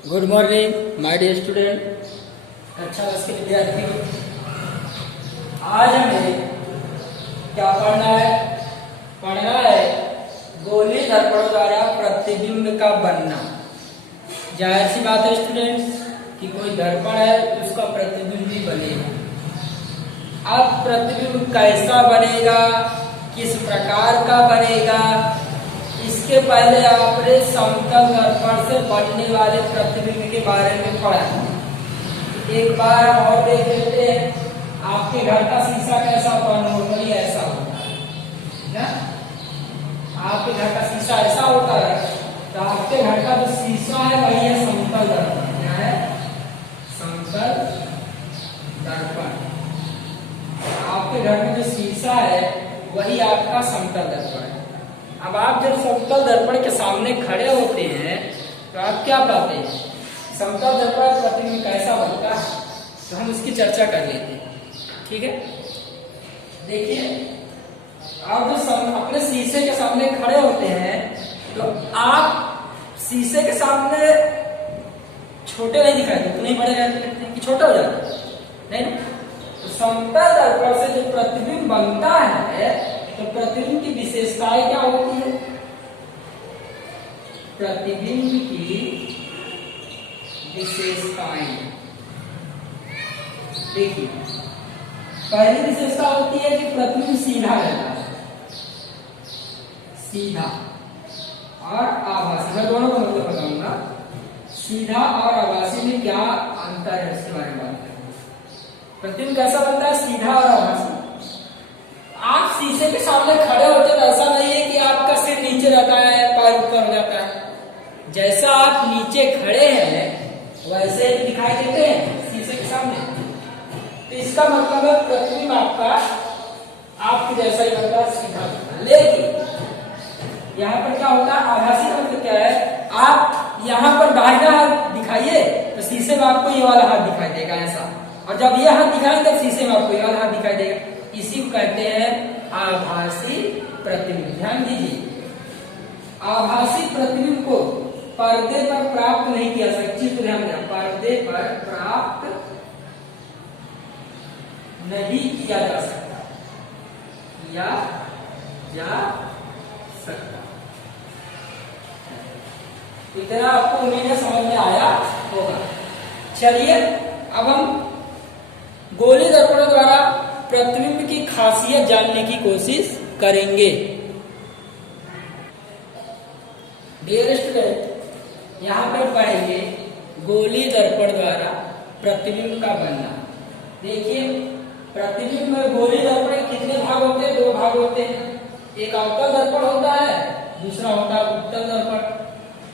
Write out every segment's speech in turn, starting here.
Good morning my dear student, कक्षा 10 के विद्यार्थियों। आज हमें क्या पढ़ना है गोली दर्पण द्वारा प्रतिबिंब का बनना। जाहिर सी बात है स्टूडेंट्स कि कोई दर्पण है तो उसका प्रतिबिंब भी बनेगा। अब प्रतिबिंब कैसा बनेगा, किस प्रकार का बनेगा, इसके पहले आपने समतल दर्पण से बनने वाले प्रतिबिंब के बारे में पढ़ा। एक बार हम और देख लेते हैं। आपके घर का शीशा कैसा होता है? नॉर्मली ऐसा होता है ना। आपके घर का शीशा ऐसा होता है, तो आपके घर का जो शीशा है वही है समतल दर्पण। क्या है? समतल दर्पण। आपके घर में जो शीशा है वही आपका समतल दर्पण है। अब आप जब समतल दर्पण के सामने खड़े होते हैं तो आप क्या पाते हैं? समतल दर्पण प्रतिबिंब कैसा बनता है, तो हम उसकी चर्चा कर लेते हैं। ठीक है, देखिए आप जो अपने शीशे के सामने खड़े होते हैं तो आप शीशे के सामने छोटे नहीं दिखाई देते, नहीं बड़े लगते हैं कि छोटे हो जाते नहीं। तो समतल दर्पण से जो प्रतिबिंब बनता है तो प्रतिबिंब की विशेषताएं क्या होती है? प्रतिबिंब की विशेषताएं देखिए, पहली विशेषता होती है कि प्रतिबिंब सीधा रहता है। सीधा और आभासी, मैं दोनों का मतलब बताऊंगा। सीधा और आभासी में क्या अंतर है इसके बारे में बात करेंगे। प्रतिबिंब कैसा बनता है? सीधा और आभासी। आप शीशे के सामने खड़े होते तो ऐसा नहीं है कि आपका सिर नीचे रहता है, पैर ऊपर हो जाता है। जैसा आप नीचे खड़े हैं वैसे ही दिखाई देते हैं शीशे के सामने। तो इसका मतलब है प्रतिबिंब आपका आपके जैसा ही बनता है, सीधा बनता है। लेकिन यहाँ पर क्या होता है? आभासी का मतलब क्या है? आप यहाँ पर दाहिना हाथ दिखाइए तो शीशे में आपको ये वाला हाथ दिखाई देगा ऐसा, और जब ये हाथ दिखाएंगे तब शीशे में आपको ये वाला हाथ दिखाई देगा। इसी को कहते हैं आभासी प्रतिबिंब। ध्यान दीजिए, आभासी प्रतिबिंब को पर्दे पर प्राप्त नहीं किया सकता। चित्र ध्यान दें, पर्दे पर प्राप्त नहीं किया जा सकता, किया जा सकता। इतना आपको उम्मीद है समझ में आया होगा। चलिए अब हम गोली दर्पण द्वारा प्रतिबिंब की खासियत जानने की कोशिश करेंगे। डियर स्टूडेंट, यहाँ पर पढ़ेंगे गोली दर्पण द्वारा प्रतिबिंब का बनना। देखिए, प्रतिबिंब में गोली दर्पण के कितने भाग होते हैं? दो भाग होते हैं। एक अवतल दर्पण होता है, दूसरा होता है उत्तल दर्पण।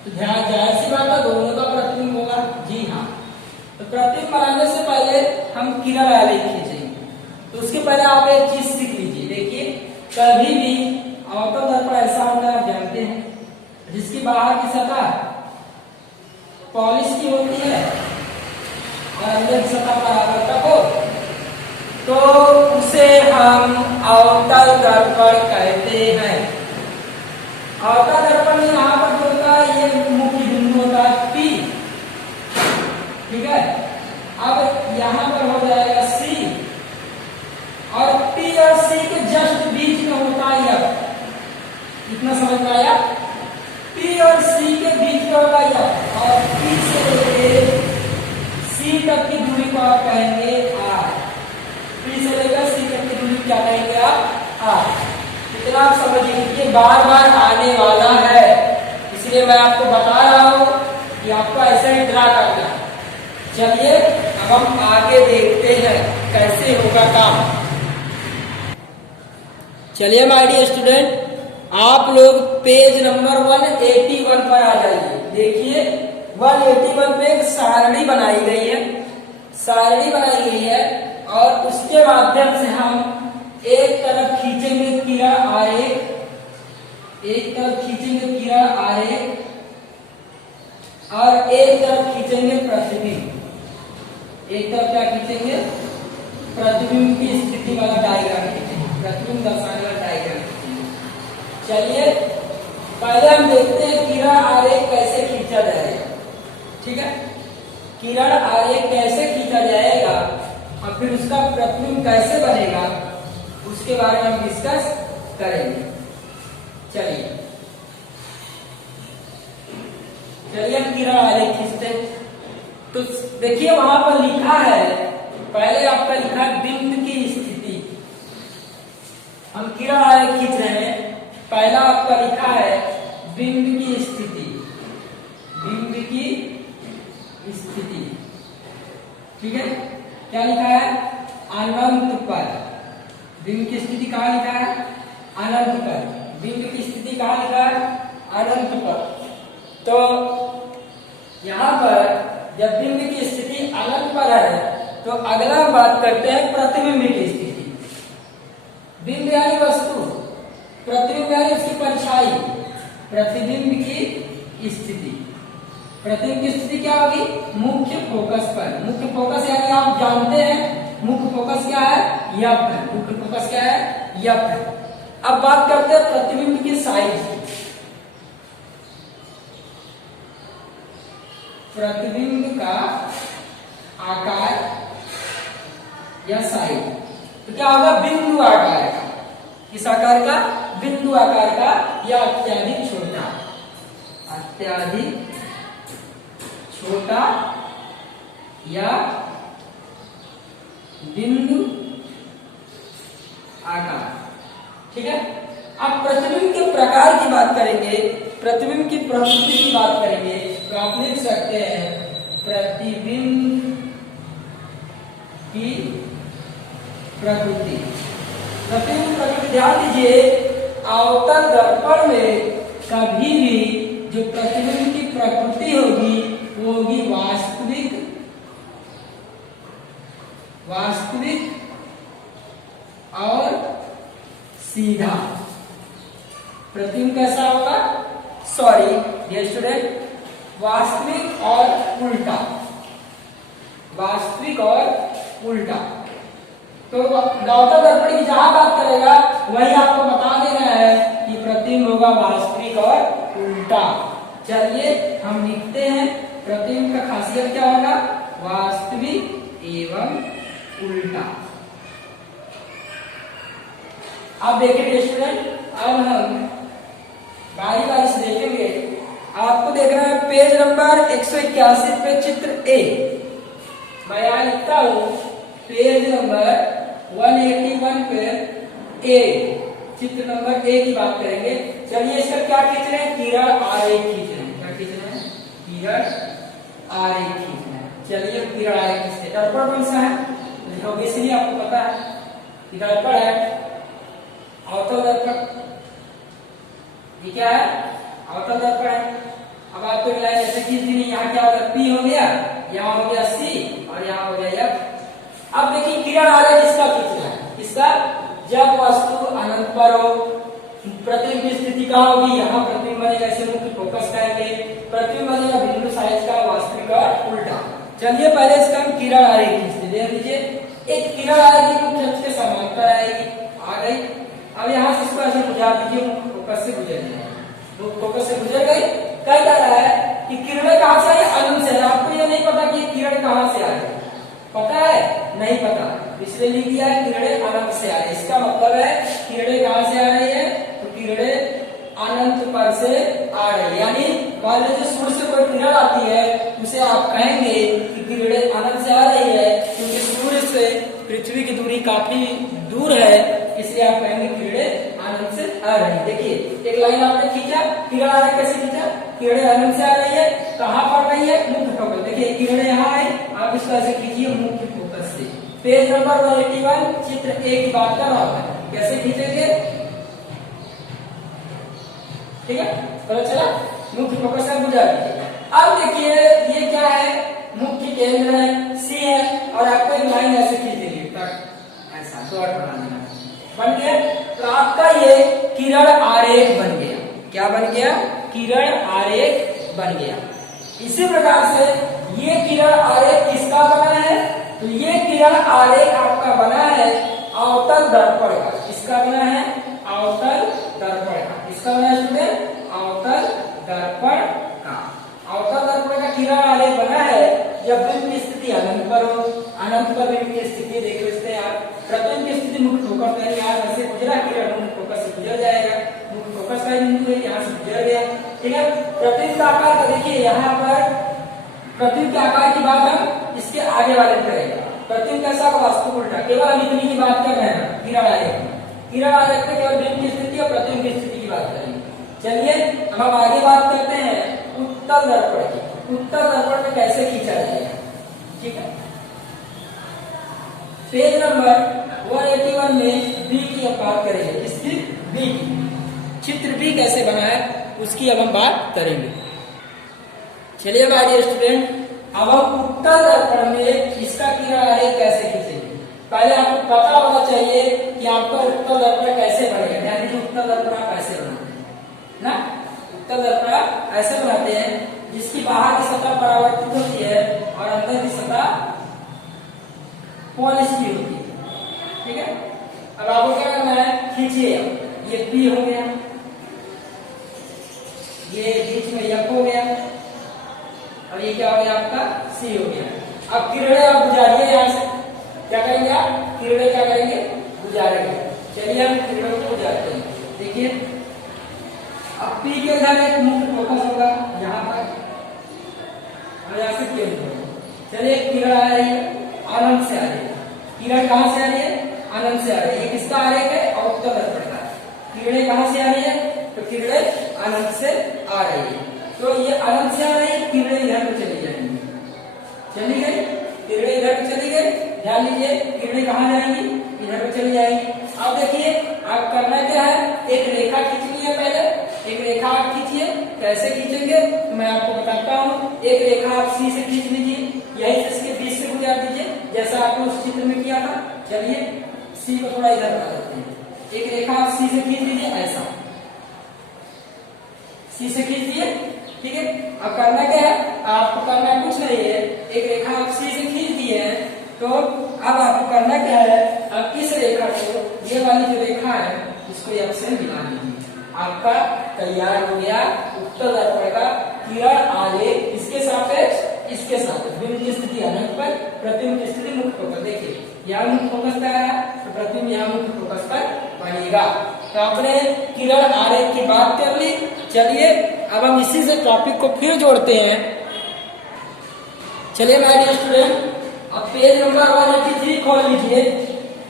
तो ध्यान, जाहिर सी बात है दोनों का प्रतिबिंब होगा। जी हाँ, तो प्रतिबिंब बनाने से पहले हम किरण आलेख खींचेंगे। तो उसके पहले आप एक चीज सीख लीजिए। देखिए, कभी भी अवतल दर्पण ऐसा होता है, आप जानते हैं, जिसकी बाहर की सतह पॉलिश की होती है और अंदर की सतह परावर्तक हो, तो उसे हम अवतल दर्पण कहते हैं। अवतल दर्पण में यहाँ पर जो होता है ये मुख्य बिंदु होता है P। ठीक है, अब यहाँ पर हो जाएगा C, और P और C के जस्ट बीच में होता है F। इतना समझ में आया? P और C के बीच में होगा F, और P से लेकर C तक की दूरी को आप कहेंगे R। P से लेकर C तक की दूरी क्या कहेंगे आप? R। इतना आप समझिए कि ये बार बार आने वाला है, इसलिए मैं आपको बता रहा हूं कि आपको ऐसे ही ड्रा करना है। चलिए अब हम आगे देखते हैं कैसे होगा काम। चलिए माय डियर स्टूडेंट, आप लोग पेज नंबर 181 पर आ जाइए। देखिए 181 पे एक सारणी बनाई गई है। सारणी बनाई गई है और उसके माध्यम से हम एक तरफ खींचेंगे किरण आरेख, एक तरफ खींचेंगे किरण आरेख, और एक तरफ खींचेंगे प्रतिबिंब। एक तरफ क्या खींचेंगे? प्रतिबिंब की स्थिति वाला डायग्राम खींचेंगे, प्रतिबिंब दर्शाने वाला डायग्राम खींचेंगे। चलिए पहले हम देखते हैं किरण आरेख कैसे खींचा जाएगा। ठीक है, किरण आरेख कैसे खींचा जाएगा और फिर उसका प्रतिबिंब कैसे बनेगा उसके बारे में हम डिस्कस करेंगे। चलिए हम किरण आरेख खींचते। तो देखिए वहां पर लिखा है, पहले आपका लिखा है बिंब की स्थिति। हम किरण आरेख खींच रहे हैं, पहला आपका लिखा है बिंब की स्थिति, बिंब की स्थिति। ठीक है, क्या लिखा है? अनंत पर। बिंब की स्थिति कहाँ लिखा है? अनंत पर। बिंब की स्थिति कहाँ लिखा है? अनंत पर। तो यहां पर जब बिंब की स्थिति अनंत पर है तो अगला हम बात करते हैं प्रतिबिंब की स्थिति। बिंब यानी वस्तु, प्रतिबिंब यानी उसकी परछाई। प्रतिबिंब की स्थिति, प्रतिबिंब की स्थिति क्या होगी? मुख्य फोकस पर। मुख्य फोकस यानी आप जानते हैं मुख्य फोकस क्या है? यफ है। मुख्य फोकस क्या है? यफ है। अब बात करते हैं प्रतिबिंब की साइज। प्रतिबिंब का आकार या साइज तो क्या होगा? बिंदु आकार का। किस आकार का? बिंदु आकार का या अत्यधिक छोटा, अत्यधिक छोटा या बिंदु आकार। ठीक है, अब प्रतिबिंब के प्रकार की बात करेंगे, प्रतिबिंब की प्रकृति की बात करेंगे तो आप लिख सकते हैं प्रतिबिंब की प्रकृति। प्रतिबिंब प्रकृति ध्यान दीजिए, अवतल दर्पण में कभी भी जो प्रतिबिंब की प्रकृति होगी वो होगी वास्तविक, वास्तविक और सीधा। प्रतिबिंब कैसा होगा? सॉरी डियर स्टूडेंट, वास्तविक और उल्टा, वास्तविक और उल्टा। तो अवतल दर्पण की जहां बात करेगा वही आपको बता देना है कि प्रतिबिंब होगा वास्तविक और उल्टा। चलिए हम लिखते हैं प्रतिबिंब का खासियत क्या होगा? वास्तविक एवं उल्टा। आप देखिए स्टूडेंट, अब हम बारी बारी से देखेंगे। आपको देखना है पेज नंबर 181 पे चित्र ए। मैं यहां लिखता हूं पेज नंबर 181 पे ए, चित्र नंबर ए की बात करेंगे। चलिए इसका क्या खींच रहे हैं? किरण आरेख खींच रहे हैं। क्या खींच रहे हैं? किरण आरेख खींच रहे हैं। चलिए किरण आरेख खींचते। दर्पण कौन सा है? ऑब्वियसली आपको पता है कि दर्पण है अवतल दर्पण। ये क्या है? अवतल दर्पण है। अब आपको लाइन ऐसे खींच दी, यहाँ क्या होगा? पी हो गया, यहाँ हो गया सी और यहाँ हो गया एफ। अब देखिए किरण आरेख इसका खींचना है। इसका जब वस्तु अनंत पर हो, प्रतिबिंब की स्थिति कहाँ होगी? यहाँ प्रतिबिंब बनेगा, इसे मुख्य फोकस कहेंगे। प्रतिबिंब बनेगा बिंदु साइज का, वास्तविक और उल्टा। चलिए पहले इसका हम किरण आरेख खींचते। देख लीजिए, एक किरण आरेख की मुख्य अक्ष के समांतर आएगी, आ गई। अब यहाँ से इसको ऐसे बुझा दीजिए, मुख्य फोकस से गुजर जाएगी। मुख्य फोकस से गुजर गई। कह रहा है कि किरणें कहां से आई? अनंत से। आपको ये नहीं पता कि किरण कहां से आई, पता है? नहीं पता, इसलिए लिख दिया है किरणें अनंत से आ रही। इसका मतलब है किरणें कहां से आ रही है? तो किरणें अनंत पर से आ रही है। यानी मान लीजिए सूर्य से कोई किरण आती है, उसे आप कहेंगे कि किरणें अनंत से आ रही है, क्योंकि सूर्य से पृथ्वी की दूरी काफी दूर है, इसलिए आप कहेंगे किरणें अनंत से आ रही है। देखिए एक लाइन आपने खींचा, किरण आरेख कैसे खींचा? किरणें अनंत से आ रही है, कहां पड़ रही है? मुख्य फोकस। देखिए किरणें यहाँ आई, आप इसको ऐसे खींचिए मुख्य फोकस से। पेज नंबर 181 चित्र ए की बात कर रहा है, कैसे खींचेंगे? ठीक है, पता चला? मुख्य फोकस का बुझा दीजिए। अब देखिए ये क्या है? मुख्य केंद्र है, सी है, और आपको एक लाइन ऐसे खींच देंगे, ऐसा डॉट बना देना, बन गया। तो आपका ये किरण आरेख बन गया। क्या बन गया? किरण आरेख बन गया। इसी प्रकार से ये किरण आरेख किसका बना है? तो ये किरण आरेख आपका बना है अवतल दर्पण का। किसका बना है? अवतल दर्पण का। किसका बना है स्टूडेंट? अवतल दर्पण का। अवतल दर्पण का किरण आलेख बना है जब बिंब की स्थिति अनंत पर हो। अनंत पर बिंब की स्थिति देख सकते हैं आप। प्रतिबिंब की स्थिति मुख्य फोकस पर, यहाँ से गुजरा किरण मुख्य फोकस से गुजर जाएगा, मुख्य फोकस का बिंदु है, यहाँ से गुजर गया, ठीक है। प्रतिबिंब का आकार का देखिए, यहाँ पर प्रतिबिंब के आकार की बात हम इसके आगे वाले में करेंगे। प्रतिबिंब कैसा होगा, वास्तु उल्टा। केवल हम इतनी की बात कर रहे हैं किरण आलेख में। किरण आलेख में केवल बिंब की स्थिति और प्रतिबिंब की स्थिति की बात करेंगे। चलिए अब हम आगे बात करते हैं उत्तल दर्पण की। उत्तल दर्पण में कैसे खींचा जाएगा, ठीक है। पेज नंबर 181 में बी की अब बात करेंगे। इसकी बी की चित्र बी कैसे बना है उसकी अब हम बात करेंगे। चलिए हमारे स्टूडेंट, अब हम उत्तल दर्पण में इसका किरण आलेख कैसे खींचेंगे। पहले आपको पता होना चाहिए कि आपका उत्तल दर्पण कैसे बनेगा। यानी कि उत्तल दर्पण आप कैसे बनाते हैं ना। उत्तल दर्पण ऐसे बनाते हैं जिसकी बाहर की सतह परावर्तित होती है और अंदर की सतह पॉलिश की होती है, ठीक है। अब आपको क्या करना है, खींचिए। ये पी हो गया, ये बीच में एफ हो गया और ये क्या हो गया आपका सी हो गया। अब किरणें आप गुजारिए यहाँ से। क्या करेंगे आप, किरणें क्या करेंगे, गुजारेंगे। चलिए हम किरणों को गुजारते हैं। देखिए अब पी के इधर एक मुख्य फोकस होगा यहाँ पर और यहाँ से केंद्र होगा। चलिए किरण आ रही है, अनंत से आ रही है। किरण कहाँ से आ रही है, अनंत से आ रही है। ये किसका आलेख है, और उत्तल दर्पण का। किरणें कहाँ से आ रही है, तो किरणें अनंत से आ रही है। तो ये अनंत से आ रही है, किरणें इधर को चली जाएंगी, चली गई, किरणें इधर को चली गई। ध्यान लीजिए किरणें कहाँ जाएंगी, इधर को चली जाएंगी। अब देखिए आप करना क्या है, एक रेखा खींचनी है। पहले एक रेखा आप खींचिए। कैसे खींचेंगे तो मैं आपको बताता हूँ। एक रेखा आप सी से खींच लीजिए, यही से इसके बीच से गुजार दीजिए जैसा आपने उस चित्र में किया था। चलिए सी को थोड़ा इधर बना देते हैं। एक रेखा आप सी से खींच लीजिए, ऐसा सी से खींच दिए, ठीक है। अब करना क्या है, आपको करना कुछ नहीं है। एक रेखा आप सी से खींच दिए हैं, तो अब आपको करना क्या है, अब इस रेखा को, ये वाली जो रेखा है इसको यहाँ से मिला दीजिए। आपका तैयार हो गया उत्तल दर्पण का किरण आलेख। इसके सापेक्ष, इसके सापेक्ष बिंब की स्थिति अनंत पर, प्रतिबिंब की स्थिति मुख्य फोकस। देखिए यहाँ मुख्य फोकस पे आ रहा है तो प्रतिबिंब यहाँ मुख्य फोकस पर बनेगा। तो आपने किरण आलेख की बात कर ली। चलिए अब हम इसी से टॉपिक को फिर जोड़ते हैं। चलिए माय डियर स्टूडेंट, अब पेज नंबर 183 खोल लीजिए।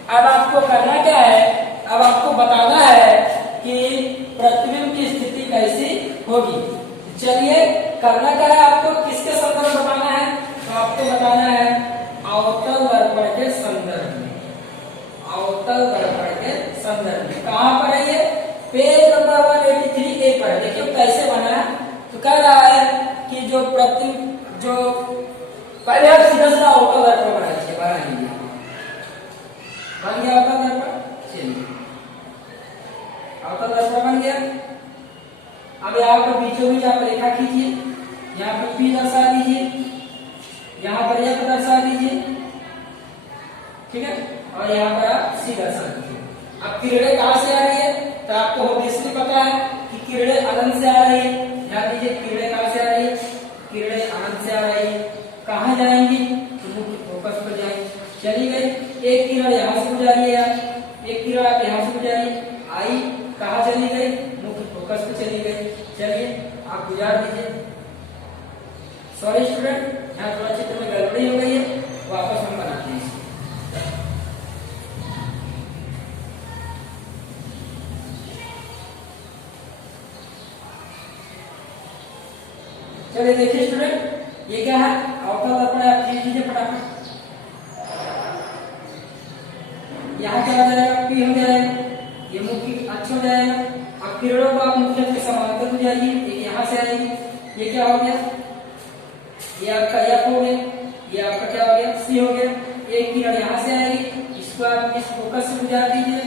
अब आपको करना क्या है, अब आपको बताना है कि प्रतिबिंब की स्थिति कैसी होगी। चलिए करना क्या है, आपको किसके संदर्भ में बताना है, तो आपको बताना है अवतल दर्पण के संदर्भ में। अवतल दर्पण के संदर्भ में कहाँ पर है, ये पेज नंबर 183 ए पर। देखिए कैसे बना है, तो कह रहा है कि जो पहले आप सीधा सीधा अवतल दर्पण बना लीजिए। बन गया अवतल दर्पण। चलिए अवतल दर्पण बन गया। अब यहाँ पर बीचों बीच आप रेखा खींचिए। यहाँ पर पी दर्शा दीजिए, यहाँ पर एफ दर्शा दीजिए, ठीक है, और यहाँ पर आप सी दर्शा दीजिए। अब किरणें कहाँ से आ रही है, तो आपको ऑब्वियसली पता है कि किरणें अनंत से आ रही है। ध्यान दीजिए किरणें कहाँ से आ रही है, किरणें अनंत से आ रही है। कहाँ जाएंगी, तो मुख्य फोकस पर जाएंगी। चली गई एक किरण यहाँ से गुजारी है, एक किरण आप यहाँ से गुजारी आई, कहाँ चली गई, मुख्य फोकस पे चली गई। चलिए आप गुजार दीजिए। सॉरी स्टूडेंट, यहाँ थोड़ा चित्र में गड़बड़ी हो गई है, वापस हम बनाते हैं। चलिए देखिए स्टूडेंट, ये क्या है, अवतल दर्पण आप खींच लीजिए फटाफट। यहाँ क्या हो जाएगा, पी हो जाएगा, ये मुख्य अच्छा हो जाएगा। अब किरणों को आप मुख्य के समांतर हो जाइए, एक यहाँ से आएगी, ये क्या हो गया, ये आपका एफ हो गया, ये आपका क्या हो गया, सी हो गया। एक किरण यहाँ से आएगी, इसको आप इस फोकस से गुजार दीजिए।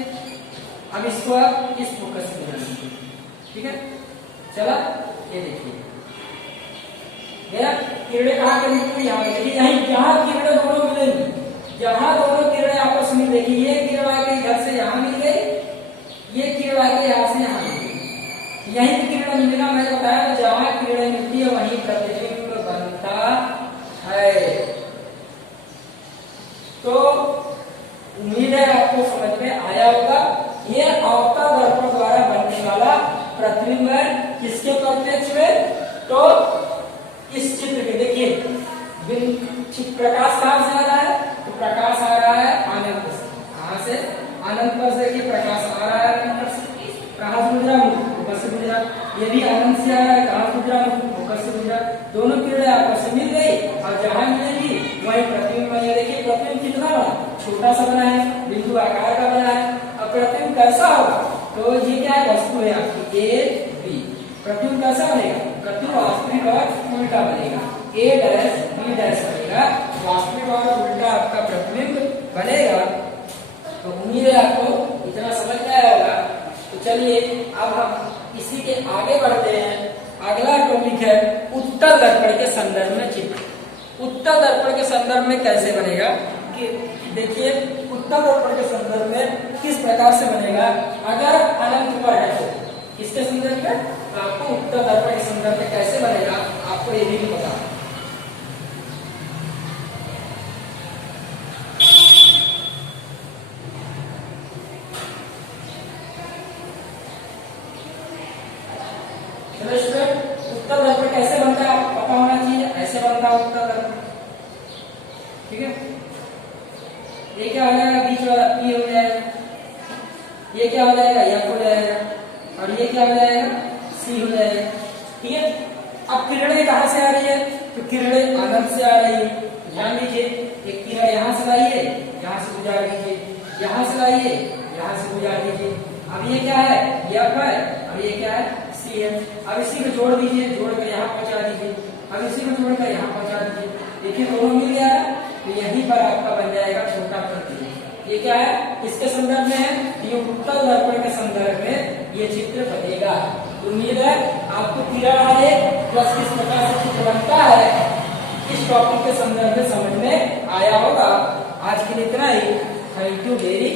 अब इसको आप इस फोकस से गुजार दीजिए, ठीक है। चला, ये देखिए गया। किरणें कहाँ करेंगे, यहाँ देखिए, यहीं जहाँ किरणें दोनों मिलेंगी, जहाँ दोनों किरणें आपस में, देखिए ये किरण आके इधर से यहाँ मिल गई, ये किरण आके यहाँ से यहाँ मिल गई, यहीं किरण मिलेगा। मैंने बताया जहाँ किरणें मिलती है वहीं प्रतिबिंब बनता किरणें आपस में मिल गई और जहां मिलेगी वही प्रतिबिंब बनेगा। देखिए प्रतिबिंब कितना बना, छोटा सा बना है, बिंदु आकार का बना है। अब प्रतिबिंब कैसा होगा, तो ये क्या है, वस्तु है आपकी ए बी। प्रतिबिंब कैसा बनेगा, प्रतिबिंब वास्तविक और उल्टा बनेगा, ए डैश बी डैश बनेगा, वास्तविक और उल्टा आपका प्रतिबिंब बनेगा। तो उम्मीद है आपको इतना समझ में आया होगा। तो चलिए अब हम इसी के आगे बढ़ते हैं। अगला टॉपिक है उत्तल दर्पण के संदर्भ में चित्र। उत्तल दर्पण के संदर्भ में कैसे बनेगा, कि देखिए उत्तल दर्पण के संदर्भ में किस प्रकार से बनेगा। अगर अनंत पर है तो किसके संदर्भ में, तो आपको उत्तल दर्पण के संदर्भ में कैसे बनेगा आपको ये भी पता है। चलो स्टूडेंट, उत्तल दर्पण कैसे बनता है आपको पता होना चाहिए। ऐसे बनता है उत्तल दर्पण, ठीक है। ये क्या हो जाएगा, बीच वाला पी हो जाएगा, ये क्या हो जाएगा, एफ हो जाएगा, और ये क्या हो जाएगा, सी हो जाएगा, ठीक है। अब किरणें कहां से आ रही है, तो किरणें अनंत से आ रही है। ध्यान दीजिए, एक किरण यहां से लाइए, यहां से गुजार दीजिए, यहां से लाइए, यहां से गुजार दीजिए। अब ये क्या है, एफ है, और ये क्या है, सी है। अब इसी को जोड़ दीजिए, जोड़कर यहाँ पहुंचा दीजिए, अब इसी को जोड़कर यहाँ पहुंचा दीजिए। देखिए दोनों मिल गया है, तो यहीं पर आपका बन जाएगा छोटा प्रतिबिंब। ये क्या है, किसके संदर्भ में है, ये उत्तल दर्पण के संदर्भ में ये चित्र बनेगा। उम्मीद है आपको किरण आलेख प्लस किस प्रकार से चित्र बनता है इस टॉपिक के संदर्भ में समझ में आया होगा। आज के लिए इतना ही। Thank you very